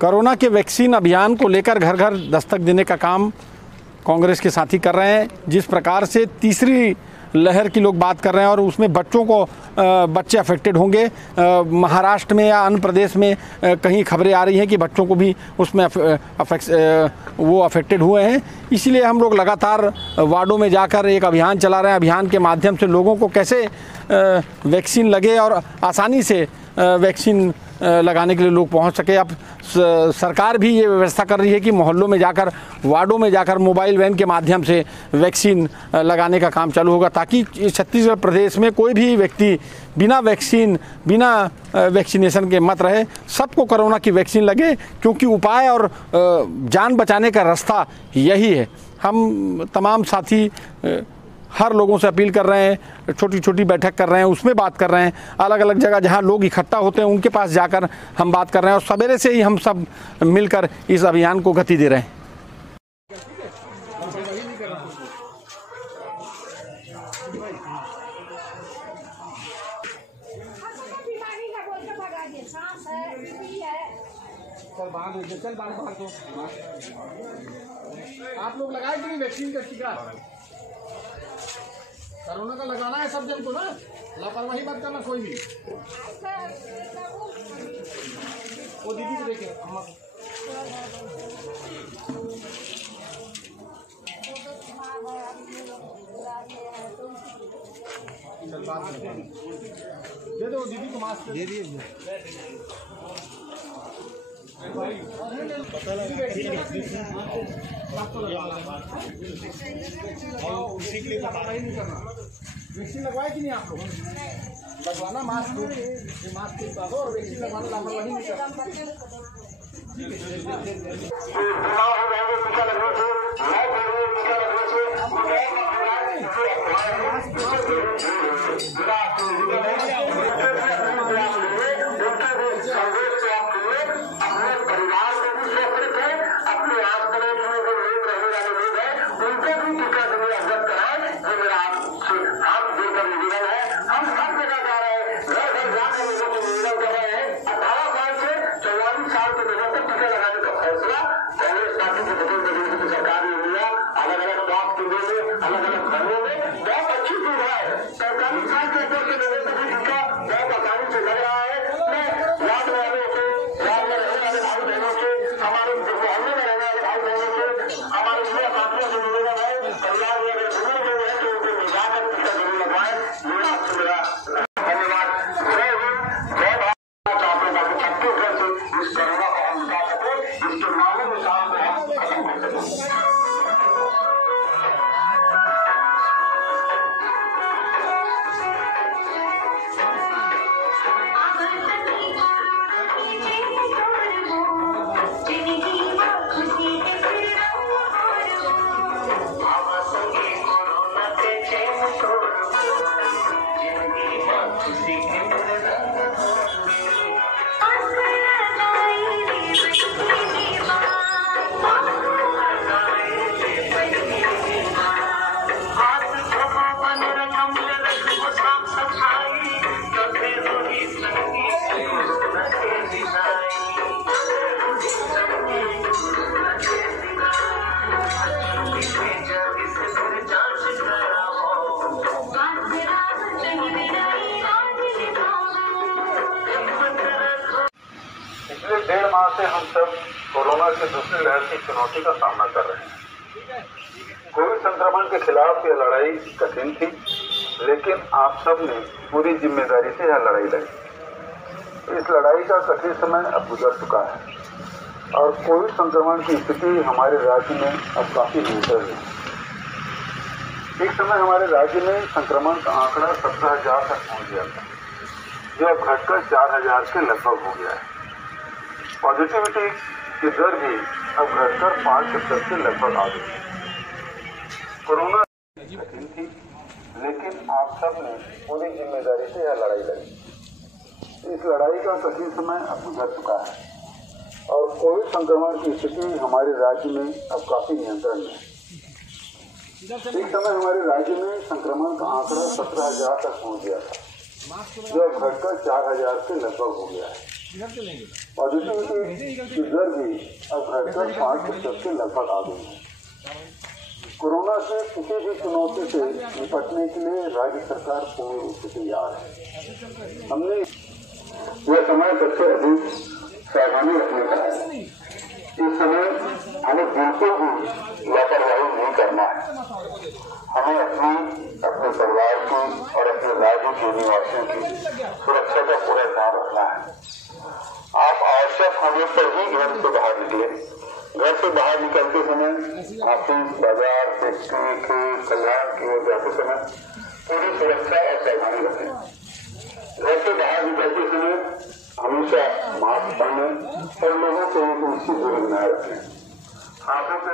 Corona के vaccine अभियान को लेकर घर घर दस्तक देने का काम कांग्रेस के साथी कर रहे हैं। जिस प्रकार से तीसरी लहर की लोग बात कर रहे हैं और उसमें बच्चों को बच्चे अफेक्टेड होंगे, महाराष्ट्र में या अन्य प्रदेश में कहीं खबरें आ रही हैं कि बच्चों को भी उसमें वो अफेक्टेड हुए हैं। इसीलिए हम लोग लगातार वार्डों में जाकर एक अभियान चला रहे हैं। अभियान के माध्यम से लोगों को कैसे वैक्सीन लगे और आसानी से वैक्सीन लगाने के लिए लोग पहुंच सके। अब सरकार भी ये व्यवस्था कर रही है कि मोहल्लों में जाकर, वार्डों में जाकर मोबाइल वैन के माध्यम से वैक्सीन लगाने का काम चालू होगा, ताकि छत्तीसगढ़ प्रदेश में कोई भी व्यक्ति बिना वैक्सीनेशन के मत रहे। सबको कोरोना की वैक्सीन लगे, क्योंकि उपाय और जान बचाने का रास्ता यही है। हम तमाम साथी हर लोगों से अपील कर रहे हैं, छोटी छोटी बैठक कर रहे हैं, उसमें बात कर रहे हैं। अलग अलग जगह जहां लोग इकट्ठा होते हैं उनके पास जाकर हम बात कर रहे हैं और सवेरे से ही हम सब मिलकर इस अभियान को गति दे रहे हैं। आप लोग लगाए कि नहीं वैक्सीन का टीका? कोरोना का लगाना है सब जन को ना, लापरवाही मत करना कोई भी। वो दीदी को देखे अम्मा दे दो, दीदी को मास्क दे दिए। वैक्सीन लगवाए कि नहीं आप लोग? लगवाना मास्क, मास्क और वैक्सीन लगवाना, लापरवाही नहीं करना। पिछले 1.5 माह से हम सब कोरोना की दूसरी लहर की चुनौती का सामना कर रहे हैं। कोविड संक्रमण के खिलाफ यह लड़ाई कठिन थी, लेकिन आप सब ने पूरी जिम्मेदारी से यह लड़ाई लड़ी। इस लड़ाई का कठिन समय अब गुजर चुका है और कोविड संक्रमण की स्थिति हमारे राज्य में अब काफी बेहतर है। एक समय हमारे राज्य में संक्रमण का आंकड़ा 17,000 तक पहुंच गया था, जो अब घटकर 4,000 के लगभग हो गया है। पॉजिटिविटी की दर भी अब घटकर 5% के लगभग आ गई है। कोरोना कठिन थी, लेकिन आप सब ने पूरी जिम्मेदारी से यह लड़ाई लड़ी। इस लड़ाई का कठिन समय अब गुजर चुका है और कोविड संक्रमण की स्थिति हमारे राज्य में अब काफी नियंत्रण में है। एक समय हमारे राज्य में संक्रमण का आंकड़ा 17,000 तक पहुंच गया था, जो अब घटकर 4,000 के लगभग हो गया है। पॉजिटिविटी की दर भी अब घटकर 5% के लगभग आ गई है। कोरोना से किसी भी चुनौती से निपटने के लिए राज्य सरकार पूर्ण रूप से तैयार है। हमने यह समय सबसे अधिक सावधानी रखने का है। इस समय हमें बिल्कुल भी लापरवाही नहीं करना है। हमें अपने परिवार की और अपने राज्य के निवासियों की सुरक्षा का पूरा ध्यान रखना है। आप आवश्यक होने पर ही घर से बाहर निकले। घर से बाहर निकलते समय ऑफिस, बाजार, फैक्ट्री के कल्याण की ओर जाते समय पूरी सुरक्षा और सावधानी रखें। घर से बाहर निकलते समय हमेशा मास्क पहने और लोगों को एक निश्चित दूरी बनाए रखें। हाथों से